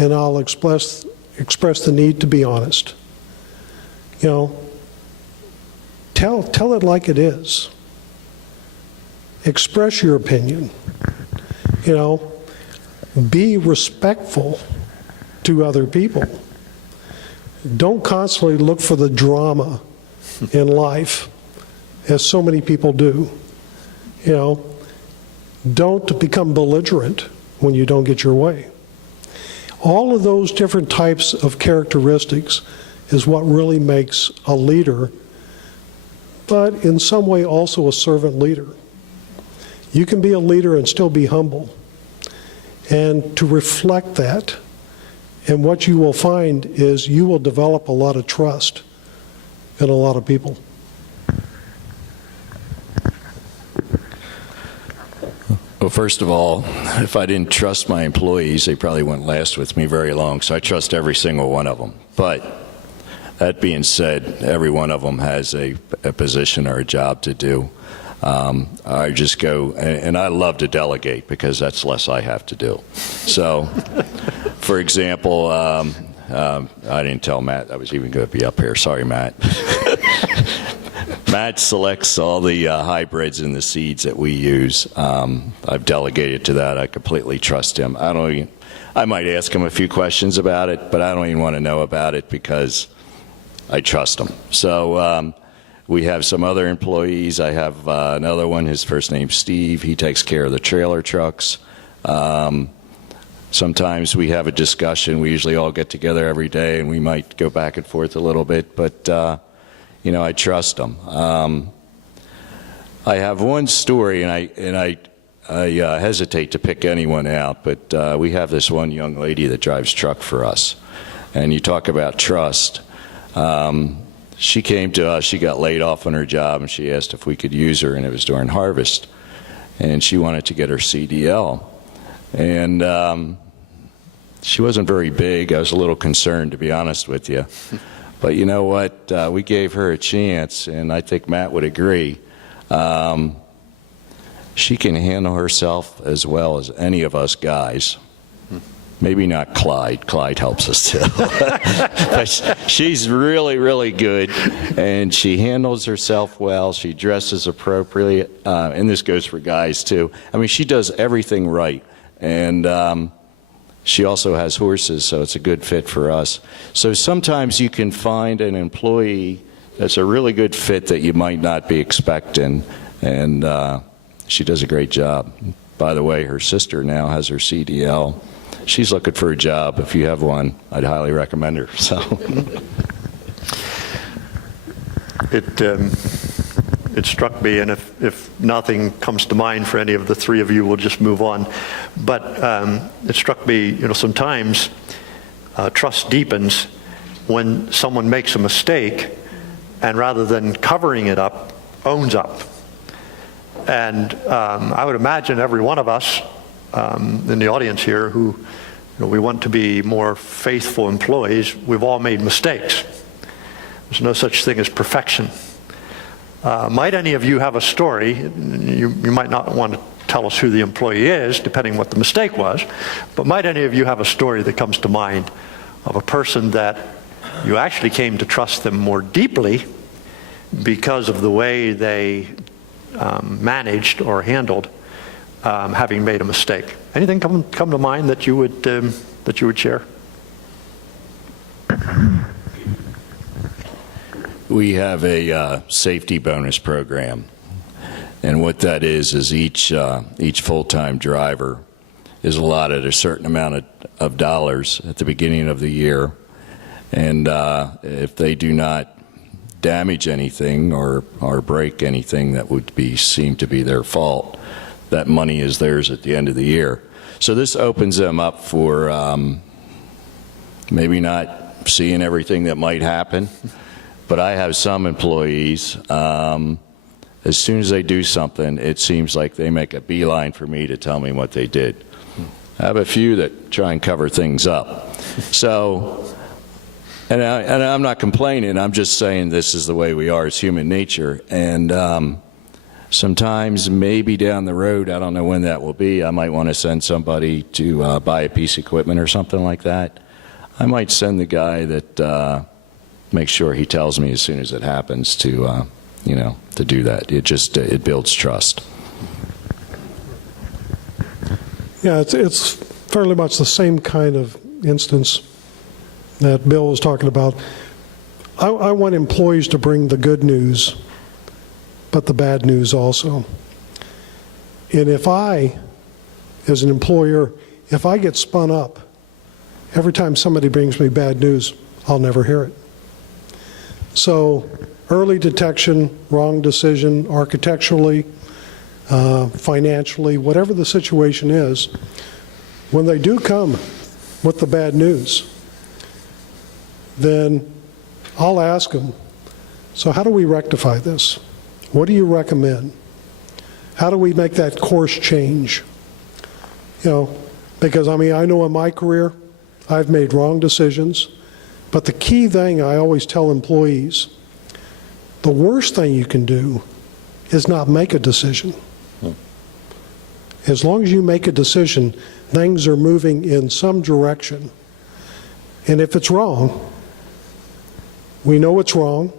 and I'll express the need to be honest. You know, tell it like it is. Express your opinion. You know, be respectful to other people. Don't constantly look for the drama in life, as so many people do. You know, don't become belligerent when you don't get your way. All of those different types of characteristics is what really makes a leader, but in some way also a servant leader. You can be a leader and still be humble. And to reflect that, and what you will find is you will develop a lot of trust in a lot of people. Well, first of all, if I didn't trust my employees, they probably wouldn't last with me very long, so I trust every single one of them. But that being said, every one of them has a position or a job to do. I just go, and I love to delegate because that's less I have to do. So, for example, I didn't tell Matt I was even going to be up here. Sorry, Matt. Matt selects all the hybrids and the seeds that we use. I've delegated to that. I completely trust him. I might ask him a few questions about it, but I don't even want to know about it because I trust him. So we have some other employees. I have another one. His first name's Steve. He takes care of the trailer trucks. Sometimes we have a discussion. We usually all get together every day, and we might go back and forth a little bit, but you know, I trust them. I have one story, and I hesitate to pick anyone out, but we have this one young lady that drives truck for us, and you talk about trust. She came to us. She got laid off on her job, and she asked if we could use her, and it was during harvest, and she wanted to get her CDL, and she wasn't very big. I was a little concerned, to be honest with you. But you know what? We gave her a chance, and I think Matt would agree. She can handle herself as well as any of us guys. Maybe not Clyde. Clyde helps us too. But she's really, really good, and she handles herself well. She dresses appropriately, and this goes for guys too. I mean, she does everything right, and she also has horses, so it's a good fit for us. So sometimes you can find an employee that's a really good fit that you might not be expecting, and she does a great job. By the way, her sister now has her CDL. She's looking for a job. If you have one, I'd highly recommend her. So, It struck me, and if nothing comes to mind for any of the three of you, we'll just move on. But it struck me, you know, sometimes trust deepens when someone makes a mistake, and rather than covering it up, owns up. And I would imagine every one of us in the audience here who, you know, we want to be more faithful employees, we've all made mistakes. There's no such thing as perfection. Might any of you have a story? You might not want to tell us who the employee is, depending what the mistake was, but might any of you have a story that comes to mind of a person that you actually came to trust them more deeply because of the way they managed or handled having made a mistake? Anything come to mind that you would share? we have a safety bonus program, and what that is each full-time driver is allotted a certain amount of dollars at the beginning of the year, and if they do not damage anything or break anything that would seem to be their fault, that money is theirs at the end of the year. So this opens them up for maybe not seeing everything that might happen, but I have some employees, as soon as they do something, it seems like they make a beeline for me to tell me what they did. I have a few that try and cover things up. So, and I'm not complaining, I'm just saying this is the way we are, it's human nature. And Sometimes, maybe down the road, I don't know when that will be, I might want to send somebody to buy a piece of equipment or something like that. I might send the guy that makes sure he tells me as soon as it happens to, to do that. It builds trust. Yeah, it's fairly much the same kind of instance that Bill was talking about. I want employees to bring the good news, but the bad news also. And if I, as an employer, if I get spun up every time somebody brings me bad news, I'll never hear it. So early detection, wrong decision, architecturally, financially, whatever the situation is, when they do come with the bad news, then I'll ask them, so how do we rectify this? What do you recommend? How do we make that course change? Because I know in my career, I've made wrong decisions, but the key thing I always tell employees, the worst thing you can do is not make a decision. As long as you make a decision, things are moving in some direction. And if it's wrong, we know it's wrong,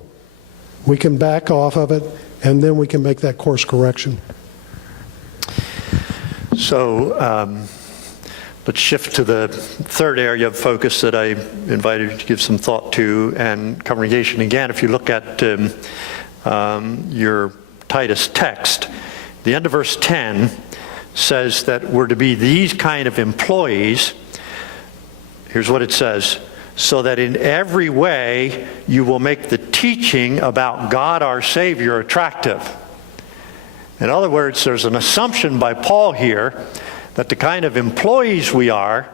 we can back off of it, and then we can make that course correction. So let's shift to the third area of focus that I invited you to give some thought to, and congregation. Again, if you look at your Titus text, the end of verse 10 says that we're to be these kind of employees. Here's what it says: so that in every way you will make the teaching about God our Savior attractive. In other words, there's an assumption by Paul here that the kind of employees we are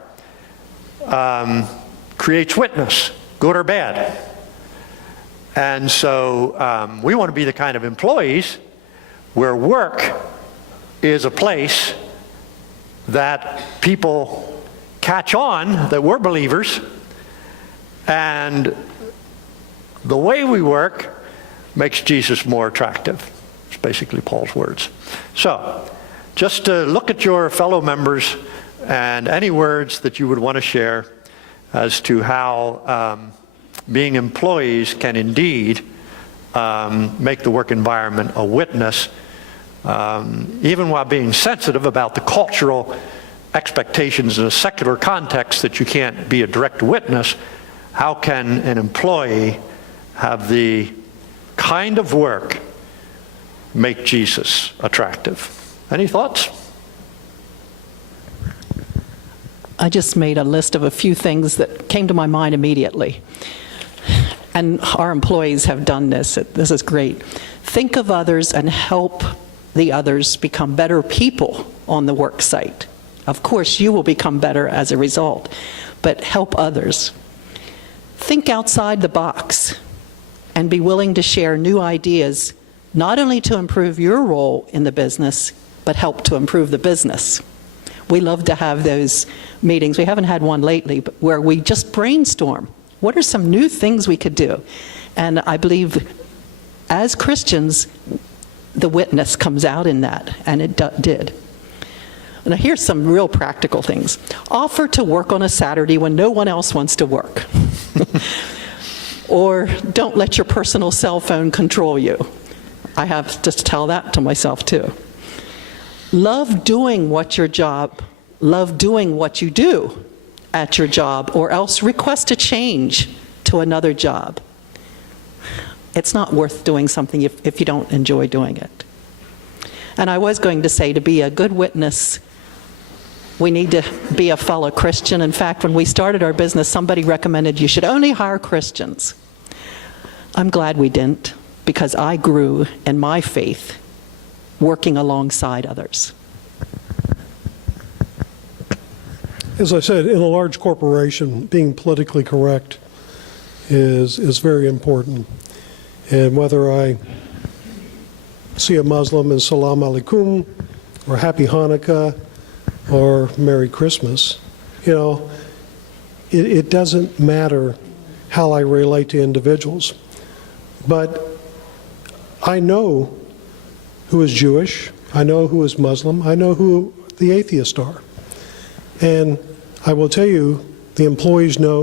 creates witness, good or bad. And so we want to be the kind of employees where work is a place that people catch on that we're believers, and the way we work makes Jesus more attractive. It's basically Paul's words. So, just to look at your fellow members and any words that you would want to share as to how being employees can indeed make the work environment a witness, even while being sensitive about the cultural expectations in a secular context that you can't be a direct witness. How can an employee have the kind of work make Jesus attractive? Any thoughts? I just made a list of a few things that came to my mind immediately. And our employees have done this. This is great. Think of others and help the others become better people on the work site. Of course, you will become better as a result, but help others. Think outside the box and be willing to share new ideas, not only to improve your role in the business, but help to improve the business. We love to have those meetings. We haven't had one lately, but where we just brainstorm. What are some new things we could do? And I believe as Christians, the witness comes out in that, and it did. Now here's some real practical things. Offer to work on a Saturday when no one else wants to work. Or don't let your personal cell phone control you. I have to tell that to myself too. Love doing what you do at your job, or else request a change to another job. It's not worth doing something if you don't enjoy doing it. And I was going to say, to be a good witness, we need to be a fellow Christian. In fact, when we started our business, somebody recommended you should only hire Christians. I'm glad we didn't, because I grew in my faith working alongside others. As I said, in a large corporation, being politically correct is very important. And whether I see a Muslim and Salam Alaikum, or Happy Hanukkah, or Merry Christmas, it doesn't matter how I relate to individuals. But I know who is Jewish. I know who is Muslim. I know who the atheists are. And I will tell you, the employees know